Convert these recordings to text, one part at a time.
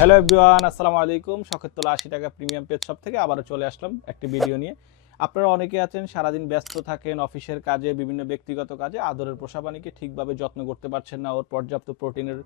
Hello everyone, আসসালামু আলাইকুম। শখেরতলা আশি টাকা প্রিমিয়াম পেজ সব থেকে আবারও চলে আসলাম একটি ভিডিও নিয়ে। আপনারা অনেকে আছেন, সারাদিন ব্যস্ত থাকেন, অফিসের কাজে, বিভিন্ন ব্যক্তিগত কাজে, আদরের পোষা প্রাণীকে ঠিকভাবে যত্ন করতে পারছেন না, ওর পর্যাপ্ত প্রোটিনের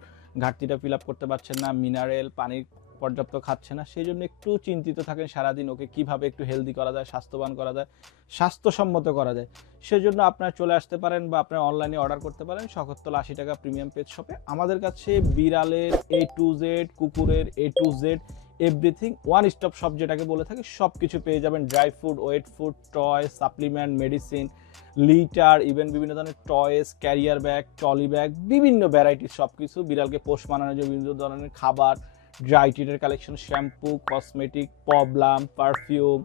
ঘাটতিটা ফিল করতে পারছেন না মিনারেল পানি পর্যাপ্ত খাচ্ছে না, সেই জন্য একটু চিন্তিত থাকেন সারাদিন ওকে কীভাবে একটু হেলদি করা যায়, স্বাস্থ্যবান করা যায়, স্বাস্থ্যসম্মত করা যায়। সেজন্য আপনারা চলে আসতে পারেন বা আপনারা অনলাইনে অর্ডার করতে পারেন শখরতলা আশি টাকা প্রিমিয়াম পেজ শপে আমাদের কাছে বিড়ালের এ টু জেড কুকুরের A to Z everything one stop shop যেটাকে বলে থাকে সব কিছু পেয়ে যাবেন। Dry food wet food toy supplement medicine litter even বিভিন্ন ধরনের toys carrier bag trolley bag বিভিন্ন ভ্যারাইটির সব কিছু বিড়ালকে পোষ মানানোর জন্য বিভিন্ন ধরনের খাবার ড্রাই টিটের কালেকশন শ্যাম্পু কসমেটিক পবলাম পারফিউম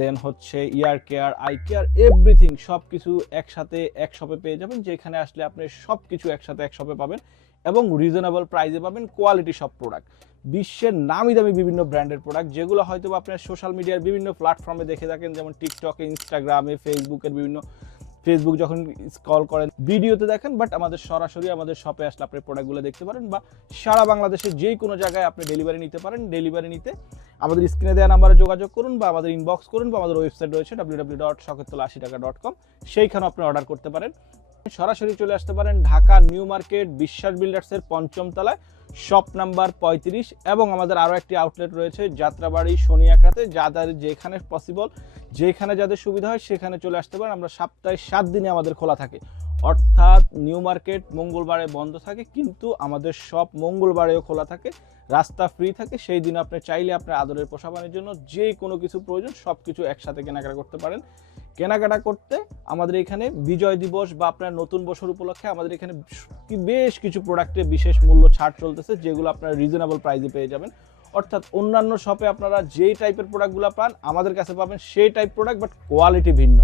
দেন হচ্ছে ear care eye care everything সব কিছু একসাথে এক শপে পেয়ে যাবেন, যেখানে আসলে আপনি সব কিছু একসাথে এক শপে পাবেন এবং রিজনেবল প্রাইসে পাবেন কোয়ালিটি সব প্রোডাক্ট বিশ্বের নামি দামি বিভিন্ন ব্র্যান্ডের প্রোডাক্ট যেগুলো হয়তো আপনার সোশ্যাল মিডিয়ার বিভিন্ন প্ল্যাটফর্মে দেখে থাকেন, যেমন টিকটকে ইনস্টাগ্রামে ফেসবুকের বিভিন্ন ফেসবুক যখন স্কল করেন, ভিডিওতে দেখেন বাট আমাদের সরাসরি আমাদের শপে আসলে আপনি প্রোডাক্টগুলো দেখতে পারেন বা সারা বাংলাদেশের যে কোনো জায়গায় আপনি ডেলিভারি নিতে পারেন। ডেলিভারি নিতে আমাদের স্ক্রিনে দেওয়া নাম্বারে যোগাযোগ করুন বা আমাদের ইনবক্স করুন বা আমাদের ওয়েবসাইট রয়েছে ডাব্লিউ ডাব্লিউ ডট শখেরতলা আশি টাকা ডট কম সেইখানে আপনি অর্ডার করতে পারেন। সরাসরি চলে আসতে পারেন ঢাকা নিউ মার্কেট, বিশ্বাস বিল্ডার্সের পঞ্চম তলায়। শপ নাম্বার পঁয়ত্রিশ এবং আমাদের আরও একটি আউটলেট রয়েছে যাত্রাবাড়ি শনিয়াকাতে যাদের যেখানে পসিবল যেখানে যাদের সুবিধা হয় সেখানে চলে আসতে পারেন। আমরা সপ্তাহে সাত দিনে আমাদের খোলা থাকে। অর্থাৎ নিউ মার্কেট মঙ্গলবারে বন্ধ থাকে, কিন্তু আমাদের সব মঙ্গলবারেও খোলা থাকে, রাস্তা ফ্রি থাকে। সেই দিন আপনি চাইলে আপনার আদরের পোষাবানের জন্য যে কোনো কিছু প্রয়োজন সব কিছু একসাথে কেনাকাটা করতে পারেন। কেনাকাটা করতে আমাদের এখানে বিজয় দিবস বা আপনার নতুন বছর উপলক্ষে আমাদের এখানে বেশ কিছু প্রোডাক্টে বিশেষ মূল্য ছাড় চলতেছে, যেগুলো আপনারা রিজনেবল প্রাইসে পেয়ে যাবেন। অর্থাৎ অন্যান্য শপে আপনারা যেই টাইপের প্রোডাক্টগুলো পান, আমাদের কাছে পাবেন সেই টাইপ প্রোডাক্ট বাট কোয়ালিটি ভিন্ন।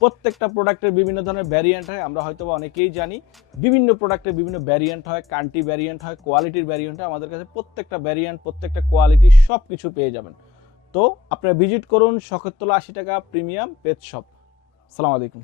প্রত্যেকটা প্রোডাক্টের বিভিন্ন ধরনের ভ্যারিয়েন্ট হয়, আমরা হয়তো অনেকেই জানি। বিভিন্ন প্রোডাক্টের বিভিন্ন ভ্যারিয়েন্ট হয় কান্টি ভ্যারিয়েন্ট হয় কোয়ালিটির ভ্যারিয়েন্ট হয়, আমাদের কাছে প্রত্যেকটা ভ্যারিয়েন্ট প্রত্যেকটা কোয়ালিটি সব কিছু পেয়ে যাবেন। তো আপনারা ভিজিট করুন শখেরতলা আশি টাকা প্রিমিয়াম পেট শপ সালাম আলাইকুম।